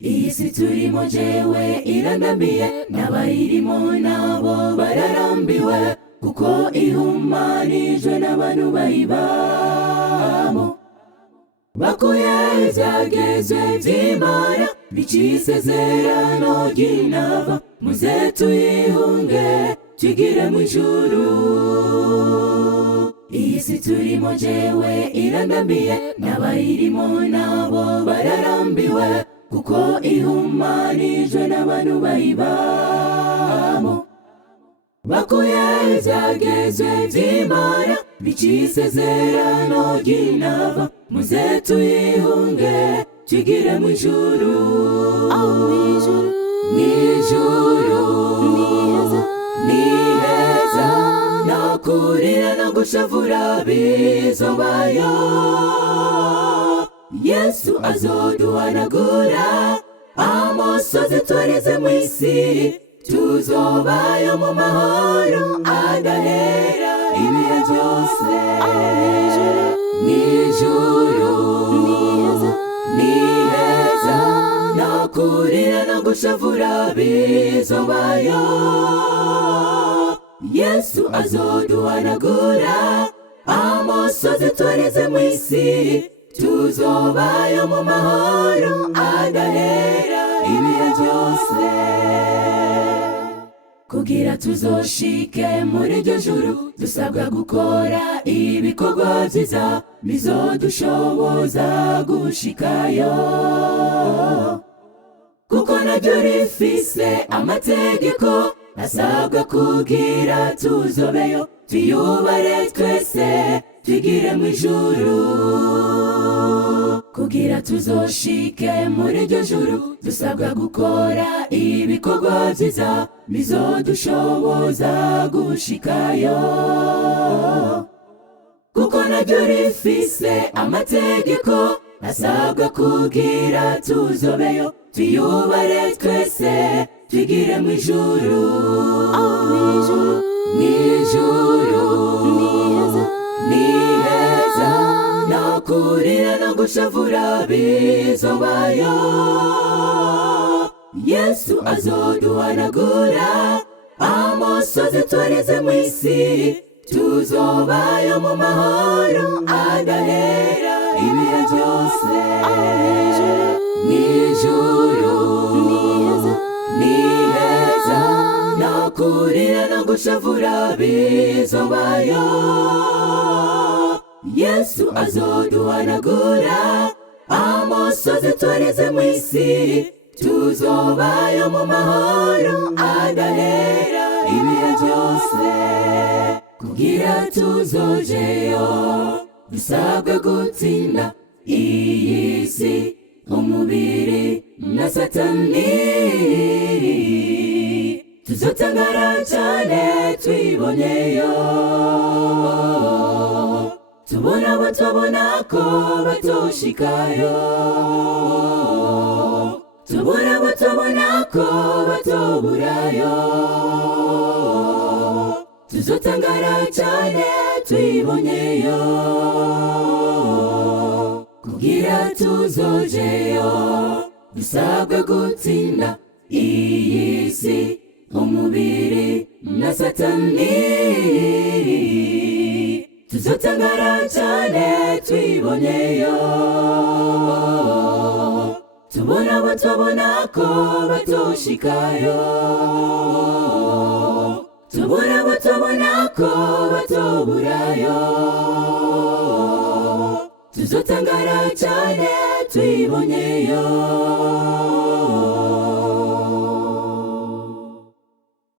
Iyi si turimo jewe irandamiye, n'abayirimo nabo bararambiwe, kuko ihumanijwe n'abantu bayibamo. Bakuye ivyagezwe vy'Imana, biciye isezerano ry'intava, muze tuyihunge tugire mw'ijuru. Iyi si turimo jewe irandamiye, n'abayirimo nabo bararambiwe, kuko ihumanijwe n'abantu bayibamo. Bakuye ivyagezwe vy'Imana, biciye isezerano ry'intava, muze tuyihunge tugire mw'ijuru. Mw'ijuru ni heza, no kurira no gushavura bizobayo. Yesu azoduhanagura amosozi twareze mw'isi, tuzobayo mu mahoro adahera ibihe byose. Mw'ijuru ni heza, no kurira no gushavura bizobayo. Yesu azoduhanagura amosozi twareze mw'isi, tuzobayo mu mahoro adahera ibihe byose. Kugira tuzoshike muri iryo juru, dusabwa gukora ibikorwa vyiza bizodushoboza gushikayo, kuko naryo rifise amategeko asabwa kugira tuzobeyo. Tuyubare twese tugire mw'ijuru. Kugira tuzoshike muri iryo juru, dusabwa gukora ibikorwa vyiza bizodushoboza gushikayo, kuko naryo rifise amategeko asabwa kugira tuzobeyo. Tuyubare twese tugire mw'ijuru. Mw'ijuru ni heza, no kurira no gushavura bizobayo. Yesu azoduhanagura amosozi twareze mw'isi, tuzobayo mu mahoro adahera ibihe byose. Mw'ijuru ni heza, no kurira no gushavura bizobayo. Yesu azoduhanagura amosozi twareze mw'isi, tuzobayo mu mahoro adahera ibihe byose. Kugira tuzojeyo, dusabwe gutsinda iyi si, umubiri na Satani. Tuzotangara cyane twibonyeyo, tubona abo tubona ko batoshikayo, tubona abo tubona ko batoburayo. Tuzotangara cyane twibonyeyo, kugira tuzojeyo, dusabwe gutsinda iyi si, umubiri na Satani. Tuzotangara cyane twibonyeyo, tubona abo tubona ko batoshikayo, tubona abo tubona ko batoburayo. Tuzotangara cyane twibonyeyo.